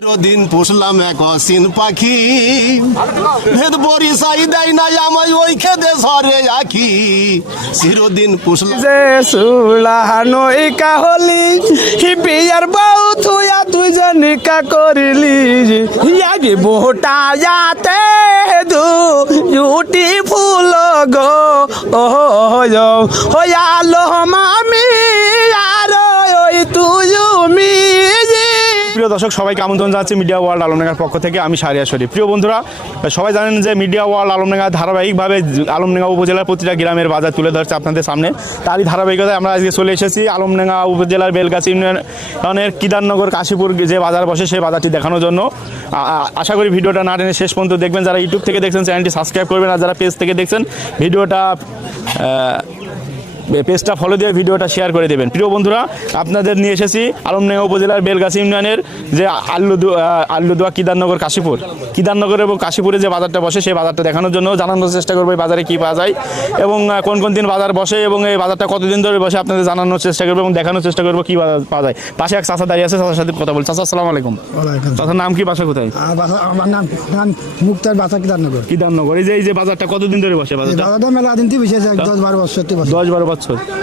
চিরদিন পুষলাম এক অসীন পাখি, ভেদ পরিচয় দেয় না আমায় ওই খেদে ঝরে আখি। চিরদিন পুষলাম যে সুলাহানই কাহলি বিয়ার বউ থুয়া তুই জনিকা করিলি ইয়াগি বোটা যাতে দু ইউটি ফুল গো ও হয়ালো মামি আর ওই তুই মি। প্রিয় দর্শক, সবাইকে আমন্ত্রণ জানাচ্ছি মিডিয়া ওয়ার্ল্ড আলমডাঙ্গার পক্ষ থেকে। আমি শাহরিয়ার শরীফ। প্রিয় বন্ধুরা, সবাই জানেন যে মিডিয়া ওয়ার্ল্ড আলমডাঙ্গা ধারাবাহিকভাবে আলমডাঙ্গা উপজেলার প্রতিটা গ্রামের বাজার তুলে ধরছে আপনাদের সামনে। তারই ধারাবাহিকতায় আমরা আজকে চলে এসেছি আলমডাঙ্গা উপজেলার বেলগাছি ইউনিয়নের কিদারনগর কাশীপুর যে বাজার বসে সেই বাজারটি দেখানোর জন্য। আশা করি ভিডিওটা না টেনে শেষ পর্যন্ত দেখবেন। যারা ইউটিউব থেকে দেখছেন চ্যানেলটি সাবস্ক্রাইব করবেন, আর যারা পেজ থেকে দেখছেন পেজটা ফলো দিয়ে ভিডিওটা শেয়ার করে দেবেন। প্রিয় বন্ধুরা, আপনাদের নিয়ে এসেছি আলমডাঙ্গা উপজেলার বেলগাছি ইউনিয়নের যে আল্লুদুয়া কিদারনগর কাশীপুর, কিদারনগর এবং কাশীপুরে যে বাজারটা বসে সেই বাজারটা দেখানোর জন্য জানানোর চেষ্টা করবো এই বাজারে কী পাওয়া যায় এবং কোন কোন দিন বাজার বসে এবং এই বাজারটা কতদিন ধরে বসে আপনাদের জানানোর চেষ্টা করবো এবং দেখানোর চেষ্টা করবো কী বাজার পাওয়া যায়। পাশে এক চাচা দাঁড়িয়ে আছে, চাচার সাথে কথা বলছি। চাচা আসসালামু আলাইকুম। চাচার নাম কি, বাসা কোথায়? আমার নাম মুক্তার বাসা কিদারনগর। কিদারনগর। এই যে বাজারটা কতদিন ধরে বসে? বাজারটা মেলা দিন থেকে 10-12 বছর। 10-12 বছর।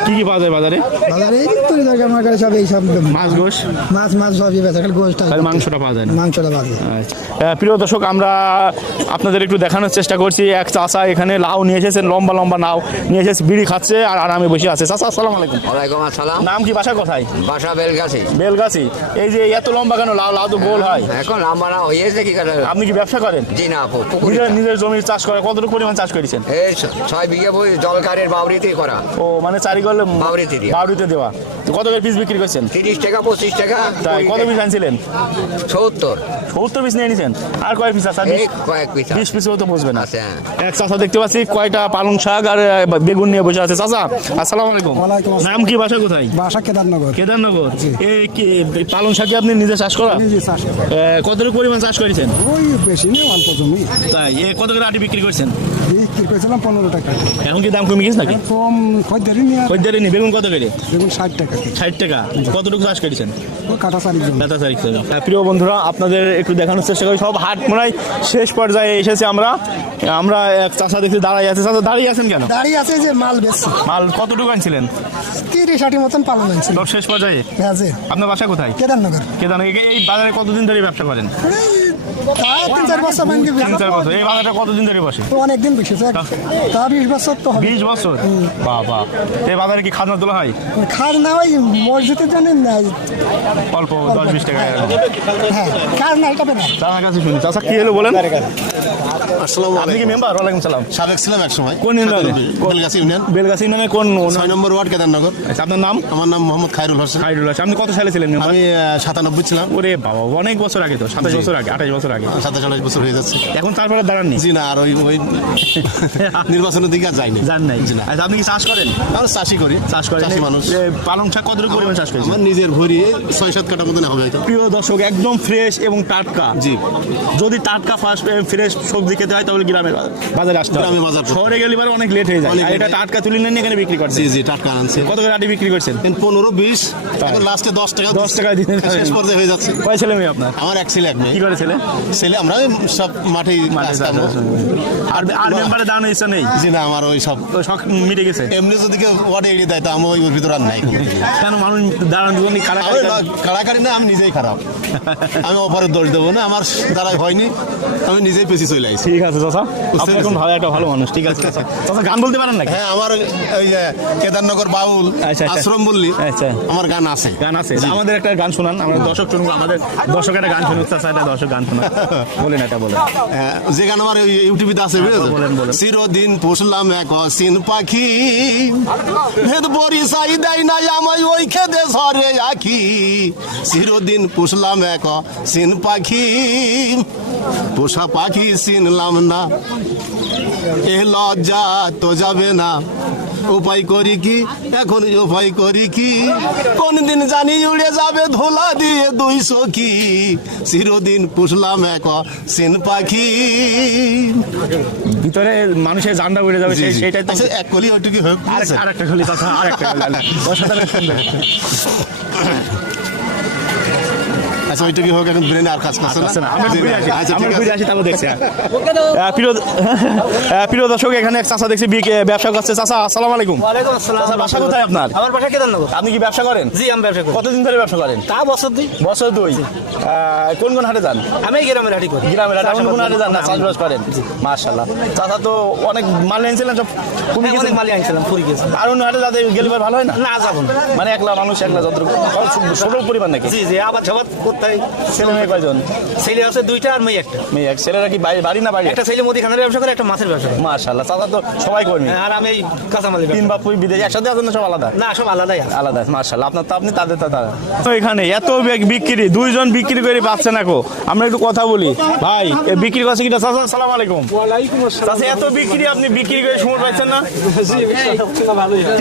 কি কি পাওয়া যায় বাজারে? বাজারে তরি তরকারি আমার কাছে সব এইসব মাছ গোশ মাছ সবই বেচা, খালি গোশটা মাংসটা পাওয়া যায় না। মাংসটা পাওয়া যায়। প্রিয় দর্শক, আমরা আপনাদের একটু দেখানোর চেষ্টা করছি। এক চাচা এখানে লাউ নিয়ে এসেছেন, লম্বা লম্বা লাউ নিয়ে এসেছে, বিড়ি খাচ্ছে আর আরামে বসে আছে। চাচা আসসালামু আলাইকুম। ওয়ালাইকুম আসসালাম। নাম কি, বাসা কোথায়? বাসা বেলগাছি। বেলগাছি। এই যে এত লম্বা কেন লাউ? লাউ তো গোল হয়। এখন লম্বা না হয়েছে কি করে? আপনি কি ব্যবসা করেন? জি না, নিজের জমির চাষ করে? কতটুকু পরিমাণ চাষ করেছেন? এই 6 বিঘা বই জলকারের বাউরিতেই করা। ও মানে চারিগল বাউরিতে দেওয়া। কত করে পিস বিক্রি করছেন? 30 টাকা 25 টাকা। তাই কত পিস আনছিলেন? 70 পিস নিয়ে নিয়েছেন। আর কয় পিস আছে? কয়েক পিস। 20 পিসও তো বসবে না। আচ্ছা, এক চাচা দেখতে পাচ্ছি কয়টা পালং শাক আর বেগুন নিয়ে বসে আছে। চাচা আসসালামু আলাইকুম। নাম কি, বাসা কোথায়? বাসা কেদারনগর। কেদারনগর। এই কি পালং শাক আপনি নিজে চাষ করা? কতটুকু পরিমাণ চাষ করেছেন? ওই বেশি নেই, অল্প জমি। তাই কত করে আটি বিক্রি করছেন? বিক্রি করেছিলাম 15 টাকা। এখন কি দাম কমে গেছে নাকি? কম খদ্দেরই নিয়ে। খদ্দেরই নি। বেগুন কত করে? দেখুন 60 টাকা। 60 টাকা। কতটুকু চাষ করেছেন? ওই কাটা চারি জমি। প্রিয় বন্ধুরা, আপনাদের একটু দেখানোর চেষ্টা করি। সব হাট মনে হয় শেষ পর্যায়ে এসেছি আমরা। এক চাষা দেখছি দাঁড়িয়ে আছে। চাষা দাঁড়িয়ে আছেন কেন? দাঁড়িয়ে আছে যে মাল বেচছে। মাল কতটুকু আনছিলেন? 30-60 মতন পালন আনছিল। সব শেষ পর্যায়ে। হ্যাঁ। আপনার বাসা কোথায়? কেদারনগর। এই বাজারে কতদিন ধরে ব্যবসা করেন? 3-4 বছর। 3-4 বছর। এই বাজারটা কতদিন ধরে বসে? অনেকদিন বসেছে, তা 20 বছর তো হবে। 20 বছর। বাবা। এই বাজারে কি খাজনা তোলা হয়? খাজ না, ওই মসজিদের জন্য অল্প 10-20 টাকা। হ্যাঁ, কাজ না, এটা পেনা। চাচার কাছে শুনি। চাচা কি হলো বলেন? আসসালামু আপনি কি আলাইকুম। মেম্বার? ওয়ালাইকুম সালাম। সাবেক ছিলাম এক সময়। কোন ইউনিয়নে? বেলগাছি ইউনিয়ন। বেলগাছি ইউনিয়নে কোন? 6 নম্বর ওয়ার্ড কেদারনগর। আচ্ছা, আপনার নাম? আমার নাম মোহাম্মদ খায়রুল হোসেন। খাইরুল হোসেন। আপনি কত সালে ছিলেন মেম্বার? আমি 97 ছিলাম। ওরে বাবা, অনেক বছর আগে তো। 27 বছর আগে, 28 বছর আগে। 27-28 বছর হয়ে যাচ্ছে। এখন তারপরে দাঁড়াননি? জি না, আর ওই নির্বাচনের দিকে আর যাইনি। জান নাই। জি না। আচ্ছা, আপনি কি চাষ করেন? আমরা চাষি করি। চাষ করেন? চাষি মানুষ। পালং শাক কতটুকু পরিমাণ চাষ করেছেন? আমার নিজের ভরি 6-7 কাটা মতন হবে হয়তো। প্রিয় দর্শক, একদম ফ্রেশ এবং টাটকা। জি। যদি টাটকা ফ্রেশ সবজি খেতে হয় তাহলে গ্রামের বাজারে আসতে হবে। গ্রামে বাজার করতে শহরে গেলে এবার অনেক লেট হয়ে যায়। আর এটা টাটকা তুলে নেন এখানে বিক্রি করছে। জি টাটকা আনছে। কত করে আটি বিক্রি করছেন? 15-20, এখন লাস্টে 10 টাকা। 10 টাকা দিন শেষ পর্যায়ে হয়ে যাচ্ছে। কয় ছেলে মেয়ে আপনার? আমার এক ছেলে এক মেয়ে। কি করে ছেলে? আমরা সব মাঠেই আর মেম্বারে দাঁড়ানোর ইচ্ছা নেই? জি না, আমার ওই সব শখ মিটে গেছে। এমনি যদি কেউ ওয়ার্ডে এড়িয়ে দেয় তো আমি ওই ভিতরে আর নাই। কেন মানুষ দাঁড়ানোর জন্য কাড়াকাড়ি না, আমি নিজেই খারাপ। আমি অপরের দোষ দেবো না, আমার দ্বারা হয়নি, আমি নিজেই পেছি চলে আসি। ঠিক আছে চাচা, আপনি এখন একটা ভালো মানুষ। ঠিক আছে চাচা, গান বলতে পারেন নাকি? হ্যাঁ, আমার ওই যে কেদারনগর বাউল আশ্রম বললি, আমার গান আছে। গান আছে? আমাদের একটা গান শোনান, আমরা দর্শক শুনবো। আমাদের দর্শক একটা গান শুনুক। চাচা একটা দর্শক গান শোনান, বলেন এটা বলেন। যে গান আমার ইউটিউবে আছে, বলেন। চিরদিন পুষলাম এক অসীন পাখি, ভেদ পরিচয় দেয় না আমায় ওই খেদে ঝরে আখি। চিরদিন পুষলাম এক অসীন পাখি, পোষা পাখি চিনলাম না, এ লজ্জা তো যাবে না। উপায় করি কি এখন, উপায় করি কি, কোন দিন জানি উড়ে যাবে ধোলা দিয়ে 2 সখী। চিরদিন পুষলাম এক অসীন পাখি। ভিতরে মানুষের জানটা উড়ে যাবে, সেইটাই তো। এক কলি ওইটুকু হোক। আরেকটা কলি কথা, আরেকটা আচ্ছা ওইটুকু হোক, এখন ব্রেনে আর কাজ করছে আচ্ছা, না। আমরা একটু জি, ঘুরে আসি, আচ্ছা, আমরা ঠিক ঘুরে আছে। আসি, তারপর দেখছি। প্রিয় দর্শক, এখানে এক চাচা দেখছি ব্যবসা করছে। চাচা আসসালামু আলাইকুম। ওয়ালাইকুম আসসালাম। চাচা, বাসা কোথায় আপনার? আমার বাসা কেদারনগর। আপনি কি ব্যবসা করেন? জি, আমি ব্যবসা করি। কতদিন ধরে ব্যবসা করেন? তা বছর দুই। বছর দুই। কোন কোন হাটে যান? আমি গ্রামের হাটি করি। গ্রামের হাটে। অন্য কোন হাটে যান না? চাষবাস করেন? মাশাআল্লাহ। চাচা তো অনেক মাল এনেছিলেন, সব কমে গেছে। অনেক মালি আনছিলাম, ফুরি গেছে। আর অন্য হাটে যাতে গেলে ভালো হয় না? না, যাবো না। মানে একলা মানুষ, একলা যতটুকু ছোট পরিবার নাকি? জি জি, আবার সবার করতে হয়। ছেলে মেয়ে কয়জন? ছেলে আছে দুইটা আর মেয়ে একটা। মেয়ে এক। ছেলেরা কি বাড়ি না বাড়ি? একটা ছেলে মুদিখানার ব্যবসা করে, একটা মাছের ব্যবসা করে। মাশাআল্লাহ। চাচা তো সবাই কর্মী। আর আমি এই কাঁচামালের তিন ব্যবসা। বাপুই বিদেশে একসাথে আছেন না, সব আলাদা? না, সব আলাদাই আছে। আলাদা। মাশাআল্লাহ। আপনার তো আপনি, তাদের তো তারা। তো এখানে এত বিক্রি, দুইজন বিক্রি করে পাচ্ছে না কো। আমরা একটু কথা বলি। ভাই এ বিক্রি করছে কিনা? চাচা আসসালামু আলাইকুম। ওয়ালাইকুম আসসালাম। চাচা এত বিক্রি, আপনি বিক্রি করে সময় পাচ্ছেন না?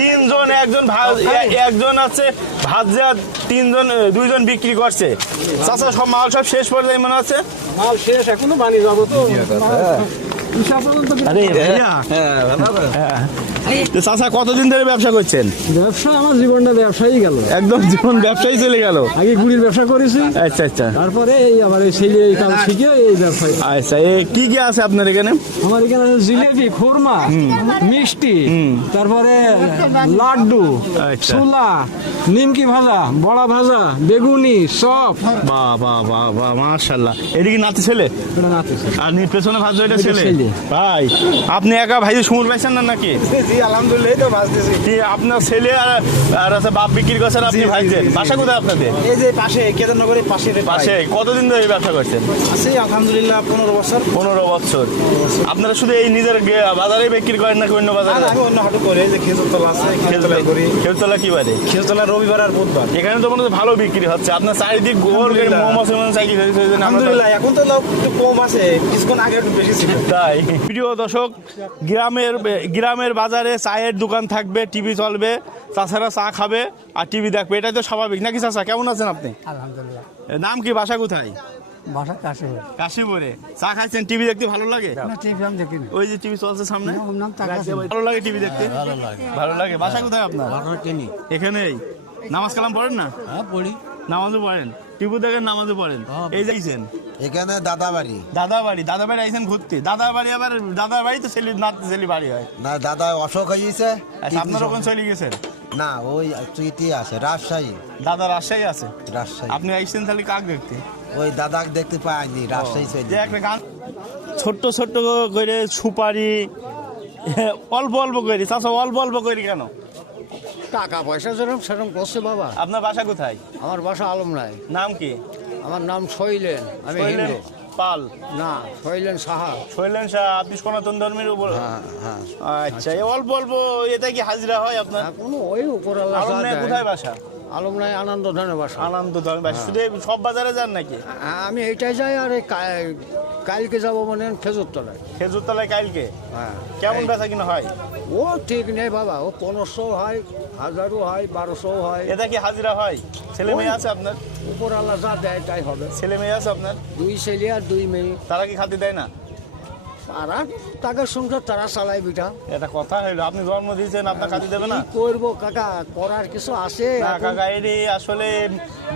তিনজন, একজন আছে ভাজা, দুইজন বিক্রি করছে। চাচা সব মাল সব শেষ পর্যায়ে মনে হচ্ছে। মাল শেষ, এখনো বানি যাবো তো। ঈশা পর্যন্ত আরে ভাইয়া, হ্যাঁ। তো চাচা কতদিন ধরে ব্যবসা করছেন? ব্যবসা, আমার জীবনটা ব্যবসায়ী গেল। একদম জীবন ব্যবসায়ী চলে গেল। আগে গুড়ির ব্যবসা করেছি, আচ্ছা আচ্ছা তারপরে এই আবার এই ছেলে এই কাজ শিখে এই ব্যবসায়ী। আচ্ছা। কি কি আছে আপনার এখানে? আমার এখানে আছে জিলেবি, খুরমা, মিষ্টি, তারপরে লাড্ডু, আচ্ছা। ছোলা, নিমকি ভাজা, বড়া ভাজা, বেগুনি, চপ। বাহ বাহ বাহ বাহ, মাশাআল্লাহ। এদিকে নাতি ছেলে, এটা নাতেছে। আর পেছনে ভাজো এটা এটা ছেলে। ছেলে। ভাই আপনি একা ভাই সুমুর পাইছেন না নাকি? জি, আলহামদুলিল্লাহ, তো মাছ দিয়েছি। কি আপনার ছেলে আর আছে বাপ বিক্রি করছেন, আপনি ভাইছেন? বাসা কোথায় আপনাদের? এই যে পাশে, কেদারনগরের পাশে। পাশে। কতদিন ধরে এই ব্যবসা করছেন? আছি আলহামদুলিল্লাহ 15 বছর। 15 বছর। আপনারা শুধু এই নিজের বাজারে বিক্রি করেন নাকি অন্য বাজারে? আমি অন্য হাটু করি, এই যে খেজুরতলা আছে, খেজুরতলা করি। খেলতলা কি বারে? খেজুরতলা রবিবার আর বুধবার। এখানে তো মনে হচ্ছে ভালো বিক্রি হচ্ছে। আপনার চারিদিক গোবর আলহামদুলিল্লাহ, এখন তো লোক একটু কম আছে, কিছুক্ষণ আগে একটু বেশি ছিল। তাই। প্রিয় দর্শক, গ্রামের বাজারে চায়ের দোকান থাকবে, টিভি চলবে, তাছাড়া চা খাবে আর টিভি দেখবে, এটাই তো স্বাভাবিক নাকি? চাচা কেমন আছেন আপনি? আলহামদুলিল্লাহ। নাম কি, বাসা কোথায়? বাসা কাছে। কাশীপুরে। চা খাইছেন, টিভি দেখতে ভালো লাগে? না, টিভি আমি দেখি না। ওই যে টিভি চলছে সামনে, ওর নাম তাকাচ্ছে। ভালো লাগে টিভি দেখতে? ভালো লাগে। বাসা কোথায় আপনার? এখানেই। নামাজ কালাম পড়েন না? পড়ি। নামাজও পড়েন, টিভি দেখেন, নামাজও পড়েন। এই যাইছেন এখানে দাদা বাড়ি দাদা বাড়ি আইছেন ঘুরতে? দাদা বাড়ি, আবার দাদার বাড়ি তো ছেলে বাড়ি হয়। না, দাদা অসুখ হয়েছে। আচ্ছা, আপনার ওখানে চলে গেছেন? না, ওই চুইটি আছে রাজশাহী। দাদা রাজশাহী আছে? রাজশাহী। আপনি আইসেন তাহলে কাক দেখতে? ওই দাদাকে দেখতে পাইনি, রাজশাহী চলে যে একটা গান, ছোট্ট ছোট্ট করে সুপারি, অল্প অল্প করে। চাচা অল্প অল্প করে কেন? টাকা পয়সা যেরকম সেরকম করছে বাবা। আপনার বাসা কোথায়? আমার বাসা আলম নাই। নাম কি? আমার নাম শৈলেন, আমি শৈলেন হিন্দু। পাল? না, শৈলেন সাহা। শৈলেন শাহ। আপনি সনাতন ধর্মের উপর? হ্যাঁ হ্যাঁ। আচ্ছা, এই অল্প অল্প এটা কি হাজিরা হয় আপনার? কোনো ওই উপর আল্লাহ আলম যা নাই দেয়। কোথায় বাসা? আলম নাই আনন্দ ধনের বাসা। আনন্দ ধর্মের বাসা। শুধু এই সব বাজারে যান নাকি? আমি এইটাই যাই, আর এই কালকে যাবো মানে খেজুর তলায়। খেজুর তলায় কালকে? হ্যাঁ। কেমন বেচা কিনা হয়? ও ঠিক নেই বাবা, ও 1500 হয়, 1000ও হয়, 1200 হয়। এটা কি হাজিরা হয়? ছেলে মেয়ে আছে আপনার? উপর আল্লাহ যা দেয় তাই হবে। ছেলে মেয়ে আছে আপনার? 2 ছেলে আর 2 মেয়ে। তারা কি খাতে দেয় না? তারা টাকার সংসার তারা চালায় বিটা। এটা কথা হইলো, আপনি জন্ম দিয়েছেন, আপনার খাতে দেবে না? কি করবো কাকা, করার কিছু আছে? না এখন কাকা, এটি আসলে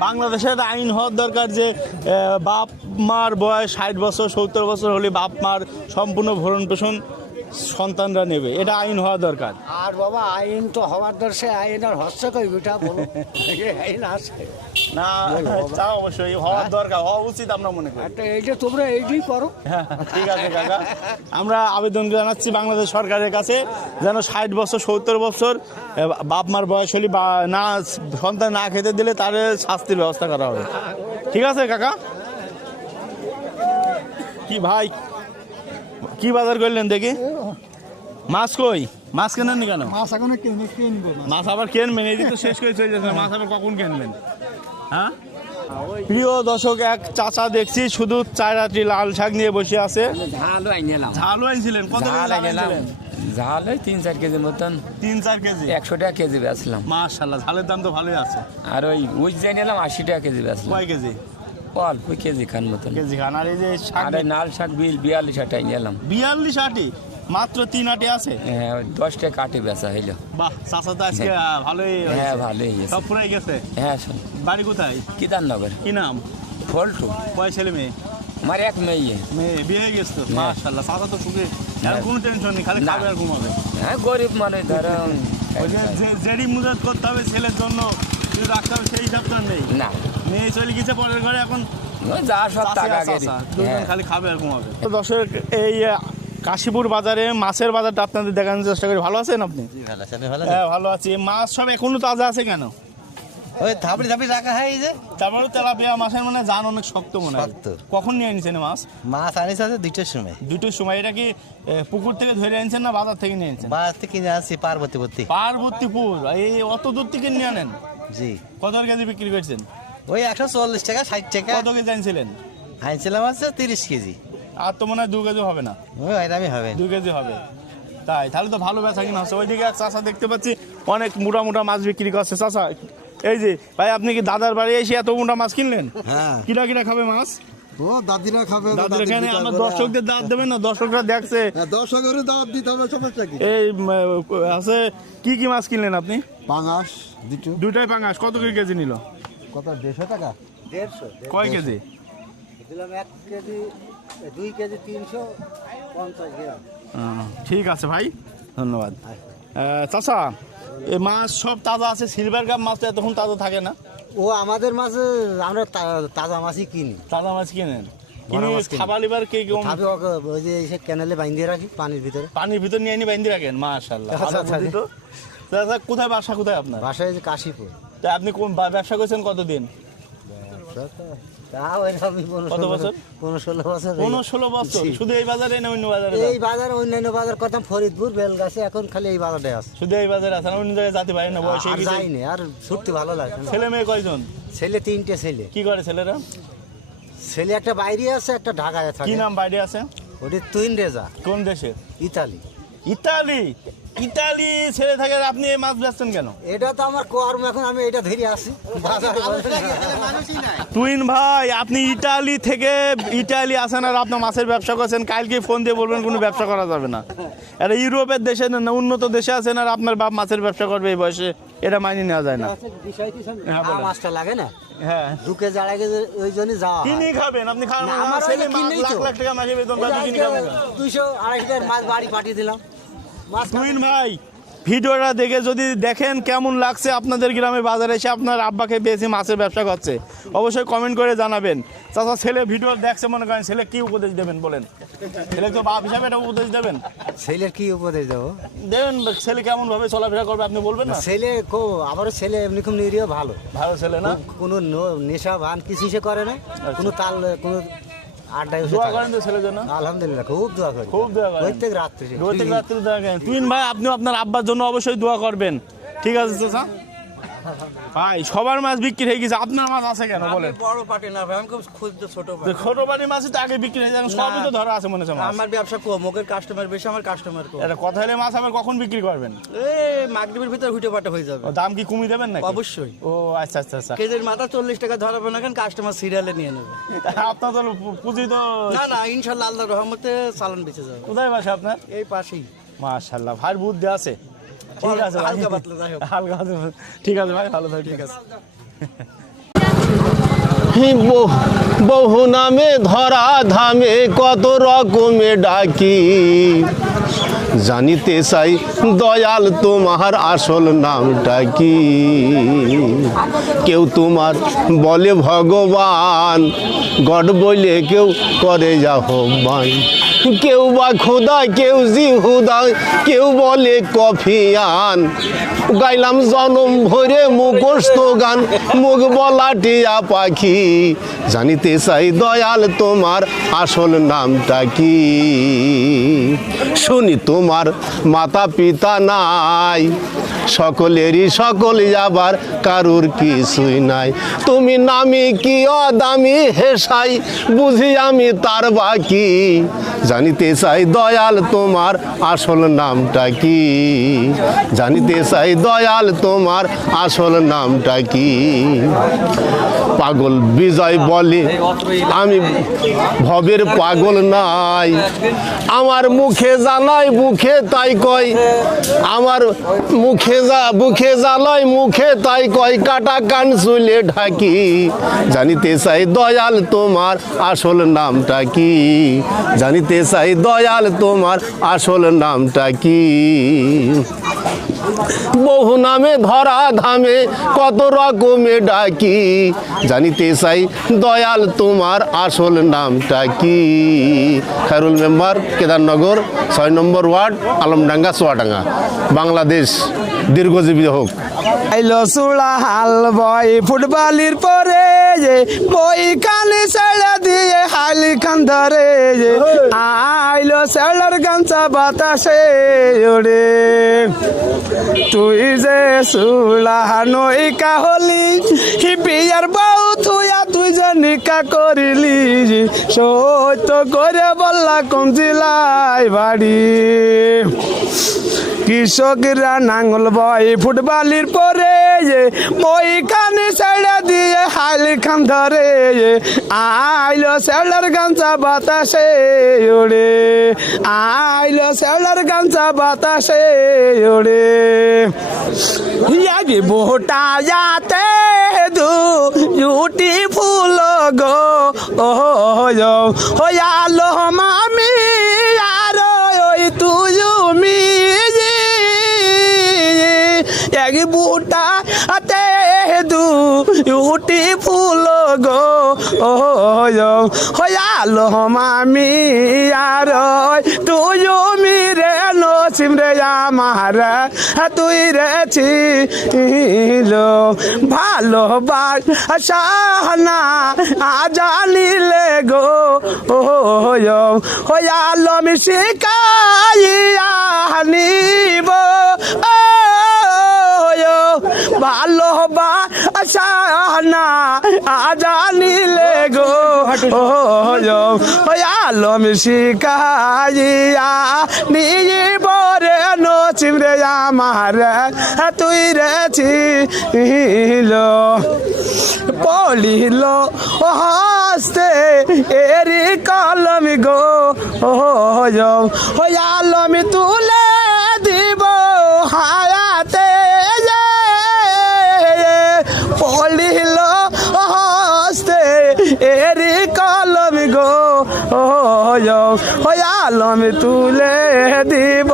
বাংলাদেশের আইন হওয়ার দরকার যে বাপ মার বয়স 60 বছর 70 বছর হলে বাপ মার সম্পূর্ণ ভরণ পোষণ সন্তানরা নেবে, এটা আইন হওয়া দরকার। আর বাবা আইন তো হওয়ার দর্শে, আইন আর হচ্ছে কই বেটা বলো? আইন আছে না, তা অবশ্যই হওয়ার দরকার, হওয়া উচিত আমরা মনে করি। একটা, এইটা তোমরা এইটাই করো। ঠিক আছে কাকা, আমরা আবেদন জানাচ্ছি বাংলাদেশ সরকারের কাছে যেন 60 বছর 70 বছর বাপ মার বয়স হলে বা না সন্তান না খেতে দিলে তার শাস্তির ব্যবস্থা করা হবে। ঠিক আছে কাকা। কি ভাই, কি বাজার করলেন দেখি? মাছ কই? মাছ কেনেননি কেন? মাছ এখনো কিনবো। মাছ আবার কিনবেন? এই তো শেষ করে চলে যাচ্ছে, মাছ আবার কখন কিনবেন? হ্যাঁ। প্রিয় দর্শক, এক চাচা দেখছি শুধু 4 আটি লাল শাক নিয়ে বসে আছে। ঝালও আইনিলাম। ঝালও আনছিলেন? কত করে ঝাল আইনিলাম। আনছিলেন? ঝাল ওই 3-4 কেজি মতন, 3-4 কেজি। 100 টাকা কেজি বেচলাম। মাশাআল্লাহ, ঝালের দাম তো ভালোই আছে। আর ওই যে নিলাম 80 টাকা কেজি বেচলাম। কয় কেজি? অল্প কেজি খান মতন। কেজি খান। আর এই যে শাক আর এই লাল শাক 42 টাকা নিলাম। 42 আটি? মাত্র 3 আটি আছে? হ্যাঁ, ওই 10 টাকা কাটে বেচা হইলো। বাহ, চাচা তো আজকে ভালোই হ্যাঁ, হয়েছে। ভালোই গেছে। সব পুরাই গেছে। হ্যাঁ, শোন, বাড়ি কোথায়? কেদারনগর। কি নাম? ফল্টু কয় ছেলে মেয়ে? আমার এক মেয়ে। মেয়ে বিয়ে হয়ে গেছে তো? মাশাআল্লাহ, চাচা তো সুখে, আর কোনো টেনশন নেই, খালি না। খাবে আর ঘুমাবে। হ্যাঁ গরিব মানুষ ধরো ওই যে জেডি মুজাদ করতে হবে ছেলের জন্য, কিন্তু রাখতে হবে সেই হিসাব তো আর নেই। না মেয়ে চলে গেছে পরের ঘরে, এখন ওই যা সব চাচা টাকা আর গেরি চাচা, দুজন খালি খাবে আর ঘুমাবে। তো দর্শক, এই কাশীপুর বাজারে মাছের বাজারটা আপনাদের দেখানোর চেষ্টা করি। ভালো আছেন আপনি? হ্যাঁ ভালো আছি। মাছ সব এখনো তাজা আছে কেন? ওই ধাপড়ি ধাপড়ি রাখা হয়, এই যে তারপরে তেলাপিয়া মাছের মানে জান অনেক শক্ত মনে হয়। শক্ত। কখন নিয়ে আনিছেন মাছ? মাছ আনিস আছে 2টার সময়। দুটোর সময়। এটা কি পুকুর থেকে ধরে আনছেন না বাজার থেকে নিয়ে আনছেন? মাছ থেকে কিনে আসছি পার্বতীপতি। পার্বতীপুর, এই অত দূর থেকে নিয়ে আনেন? জি, কত কেজি বিক্রি করছেন? ওই 140 টাকা 60 টাকা কত কেজি আনছিলেন? আনছিলাম আছে 30 কেজি। আর তো মনে হয় 2 কেজি হবে না। ওই আইরামি হবে। 2 কেজি হবে। তাই তাহলে তো ভালো বেচা কিনা হচ্ছে। ওইদিকে এক চাচা দেখতে পাচ্ছি অনেক মোটা মোটা মাছ বিক্রি করছে। চাচা, এই যে ভাই, আপনি কি দাদার বাড়ি এসে এত মোটা মাছ কিনলেন? হ্যাঁ, কিরা কিরা খাবে মাছ? ও দাদিরা খাবে। দাদার এখানে আমার দর্শকদের দাঁত দেবেন না, দর্শকরা দেখছে। দর্শকেরও দাওয়াত দিতে হবে, সমস্যা কি? এই আছে কি কি মাছ কিনলেন আপনি? পাঙাশ দুটো। দুটাই পাঙ্গাস। কত করে কেজি নিল? কত? 150 টাকা। 150 কয় কেজি? দিলাম 1 কেজি, 2 কেজি 350 গ্রাম। ঠিক আছে ভাই, ধন্যবাদ। চাচা, এই মাছ সব তাজা আছে? সিলভার কাপ মাছ তো এতক্ষণ তাজা থাকে না। ও আমাদের মাছে আমরা তাজা মাছই কিনি। তাজা মাছ কিনেন? বড় কিনে মাছ কিনি। খাবার লিবার কে কেমন? ভাবে ওই যে এসে ক্যানেলে বাইন্ধে রাখি পানির ভিতরে। পানির ভিতর নিয়ে বাইন্ধে রাখেন? মাশাআল্লাহ, ভালো আচ্ছা, বুদ্ধি তো। চাচা, কোথায় বাসা, কোথায় আপনার? বাসায় যে কাশীপুর। তা আপনি কোন ব্যবসা করছেন কতদিন? তাও এরকমই কত বছর? 15-16 বছর। 15-16 বছর। জি। শুধু এই বাজারে না অন্য বাজারে? এই বাজার, অন্যান্য বাজার করতাম ফরিদপুর, বেলগাছে, এখন খালি এই বাজারটাই আছে। শুধু এই বাজারে আছেন, অন্য জায়গায় যেতে পারেন না? বয়স হয়ে আর গেছে। যাইনি, আর ছুটতে ভালো লাগে না। ছেলে মেয়ে কয়জন? ছেলে 3টে ছেলে। কি করে ছেলেরা? ছেলে একটা বাইরে আছে, একটা ঢাকায় কি থাকে। নাম বাইরে আছে? ওটি তুইন রেজা, কোন দেশে? ইতালি। ইতালি? ইতালি ছেলে থাকে, আর আপনি এই মাছ বেচছেন কেন? এটা তো আমার কর্ম, এখন আমি এটা ধরে আসি বাজারে। তুইন ভাই, আপনি ইতালি থেকে, ইতালি আসেন আর আপনার মাছের ব্যবসা করছেন, কালকে ফোন দিয়ে বলবেন কোনো ব্যবসা করা যাবে না। এটা ইউরোপের দেশে না, উন্নত দেশে আছেন, আর আপনার বাপ মাছের ব্যবসা করবে এই বয়সে? এটা মাইনে নেওয়া যায় না। হ্যাঁ, বলেন। মাছটা লাগে না, হ্যাঁ, 2 কেজি 2.5 কেজি, ওই জন্যই যাওয়া হয়। কিনে খাবেন আপনি? খান না, না, আমার ছেলে ওই মাছ কিনেই লাখ তো। লাখ টাকা মাসে বেতন পায়, কিনে খাবেন কেন? 200-250 টাকার মাছ বাড়ি পাঠিয়ে দিলাম। মাছ তুইন ভাই, ভিডিওটা দেখে যদি দেখেন কেমন লাগছে আপনাদের গ্রামে বাজারে এসে আপনার আব্বাকে পেয়েছি মাছের ব্যবসা করছে, অবশ্যই কমেন্ট করে জানাবেন। চাচা, ছেলে ভিডিও দেখছে, মনে করেন, ছেলে কি উপদেশ দেবেন বলেন? ছেলে তো বাপ হিসাবে এটা উপদেশ দেবেন। ছেলের কি উপদেশ দেবো? দেবেন, ছেলে কেমন ভাবে চলাফেরা করবে আপনি বলবেন না? ছেলে আমারও ছেলে এমনি খুব নিরীহ, ভালো। ভালো ছেলে না? কোনো নেশা ভান কিছু সে করে না, কোনো তাল, কোনো আড্ডায় বসে দোয়া থাকে না। করেন তো ছেলের জন্য? আলহামদুলিল্লাহ, খুব দোয়া করি, খুব দোয়া করেন? প্রত্যেক রাত্রে। প্রত্যেক রাত্রে দোয়া করেন? তুইন ভাই, আপনিও আপনার আব্বার জন্য অবশ্যই দোয়া করবেন। ঠিক আছে চাচা? ভাই, সবার মাছ বিক্রি হয়ে গেছে, আপনার মাছ আছে কেন বলেন? বড় পাটি না ভাই, আমি খুব ক্ষুদ্র ছোট তো পাটি। ছোট বাড়ির মাছই তো আগে বিক্রি হয়ে যায়, সবই তো ধরা আছে মনে হচ্ছে মাছ। আমার ব্যবসা কম, ওদের কাস্টমার বেশি, আমার কাস্টমার কম। এটা কথা হলে মাছ আবার কখন বিক্রি করবেন? এই মাগরিবের ভিতর হুটে পাটা হয়ে যাবে। ও, দাম কি কমিয়ে দেবেন নাকি? অবশ্যই। ও আচ্ছা আচ্ছা আচ্ছা। কেজির মাথা 40 টাকা ধরাবে না, কেন কাস্টমার সিরিয়ালে নিয়ে নেবে। আপনার তো পুঁজি তো। না না, ইনশাল্লাহ আল্লাহর রহমতে চালান বেঁচে যাবে। কোথায় বাসা আপনার? এই পাশেই। মাশাআল্লাহ, ভাই বুদ্ধি আছে। ঠিক আছে ভাই, হালকা পাতলা যাই হোক। হালকা পাতলা। ঠিক আছে ভাই, ভালো থাকবেন। ঠিক আছে। বহু নামে ধরা ধামে কত রকমে ডাকি, জানিতে চাই দয়াল তোমার আসল নামটা কি। কেউ তোমার বলে ভগবান, গড বলে কেউ করে আহ্বান, কেউ বা খোদা, কেউ জিহুদা, কেউ বলে কফিয়ান। গাইলাম জনম ভরে মুখস্থ গান, মুখ বলা টিয়া পাখি, জানিতে চাই দয়াল তোমার আসল নামটা কি। শুনি তোমার মাতা পিতা নাই, সকলেরই সকল, আবার কারুর কিছুই নাই। তুমি নামি কি অদামি হেসাই, বুঝি আমি তার বাকি, জানিতে চাই দয়াল তোমার আসল নামটা কি, জানিতে চাই দয়াল তোমার আসল নামটা কি। পাগল বিজয় বলে আমি ভবের পাগল নাই, আমার মুখে জানাই বুকে তাই কয়, আমার বুকে জ্বালাই মুখে তাই কয়, কাটা কান চুলে ঢাকি। জানিতে চাই দয়াল তোমার আসল নামটা কি, জানিতে চাই দয়াল তোমার আসল নামটা কি। বহু নামে ধরা ধামে কত রকমে ডাকি, জানিতে চাই দয়াল তোমার আসল নামটা কি। খায়রুল মেম্বার, কেদারনগর, 6 নম্বর ওয়ার্ড, আলমডাঙ্গা, চুয়াডাঙ্গা, বাংলাদেশ দীর্ঘজীবী হোক। আইলো চূড়া হাল বয় ফুটবলের পরে যে বই কানে ছেড়ে দিয়ে হালি খান ধরে যে আইলো ছেড়ার গামছা বাতাসে ওরে। তুই যে চূড়া নইকা হলি বিয়ার বউ থুয়া তুই যে নিকা করিলি, সত্য করে বললা কোন জেলায় বাড়ি। কৃষকরা নাঙ্গল বয় ফুটবলের পরে যে মই খানে ছেড়ে দিয়ে হালি খান ধরে যে আইলো ছেড়ার গামছা বাতাসে ওড়ে, আইলো ছেড়ার গামছা বাতাসে ওড়ে। ইয়াগি বোটা যাতে দুটি ফুল গো ও আলো মামি আর ওই তুই এক বুটা আতে দুটি ফুল গো হয়ালো মামি আর তুই মিরে নসিম রে আমার তুই রে ছিল ভালোবাসা না জানিলে গো হয়ালো আমি শিখাইয়া নিব ভালোবাসা না জানিলে গো আলম শিখাইয়া নিব রে নসিম রে আমার তুই রে ছিল পড়িল হস্তে এরি কলম গো আলম তুলে দিব হায়াতে পড়িল হস্তে এরি কলম গো আলম তুলে দিব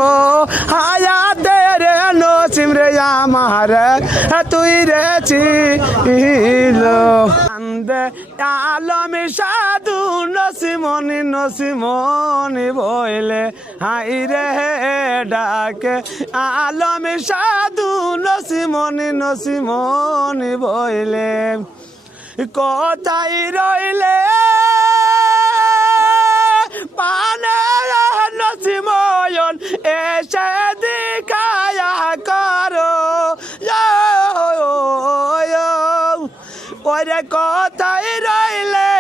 হায়াতে রে নসিম রে আমার তুই রে ছিল। আলম সাধু নসিমনি নসিমনি বইলে হাই রে ডাকে, আলম সাধু নসিমনি নসিমনি বইলে কথাই রইলে পানে নসিময়ন এসে দিখায়া করো ওরে কথাই রইলে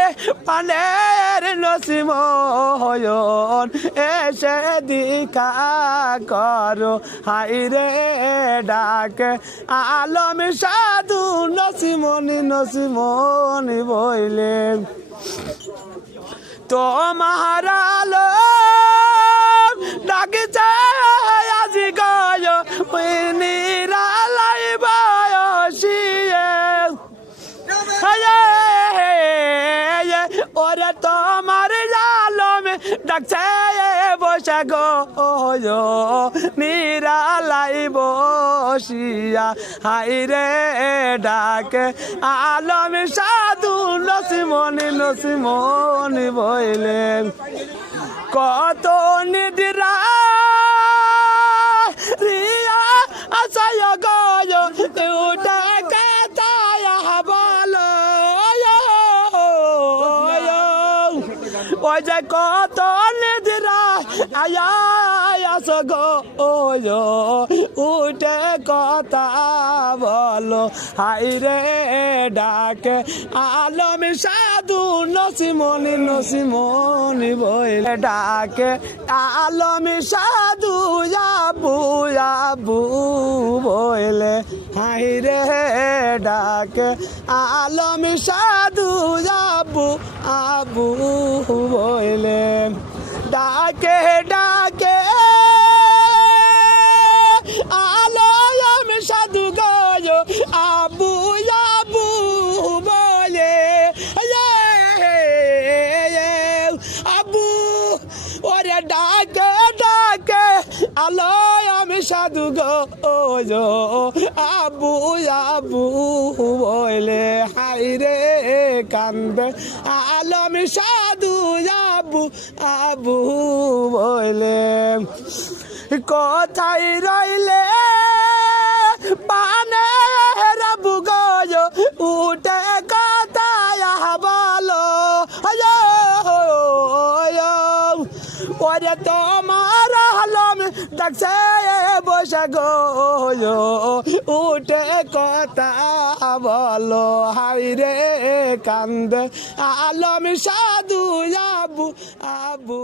পানের নসিময়ন এসে দিখা করো হাই রে ডাকে, আলম সাধু নসিমনি নসিমনি বইলে তোমার আলো ডাকছে আজি গয় নিরালাই বয়সিয়ে ওরে তোমার আলম ডাকছে বসে গো নিরালাই বসিয়া হাই রে ডাকে, আলম সাধু নসিমনি নসিমনি বইলে কত নিদ্রা রিয়া আশায় গয় উঠে কেতায়া বলো ওই যে কত নিদ্রা আয়া আস গো উঠে কথা বলো হাই রে ডাকে আলম সাধু নসিমনি বইলে ডাকে আলম সাধু আবু বইলে হাই রে ডাকে আলম সাধু আবু বইলে ডাকে ডাকে আলম সাধু গো আবু বলে আবু ওরে ডাকে ডাকে আলম সাধু গো আবু বলে হাই রে কান্দে আলম সাধু আবু বলে কোথায় রইলে পানে রাবু গো উঠে কথায় বলো ওরে তোমার আলম ডাকছে বসে গো উঠে কথা বলো হাই রে কান্দে আলম সাধু আবু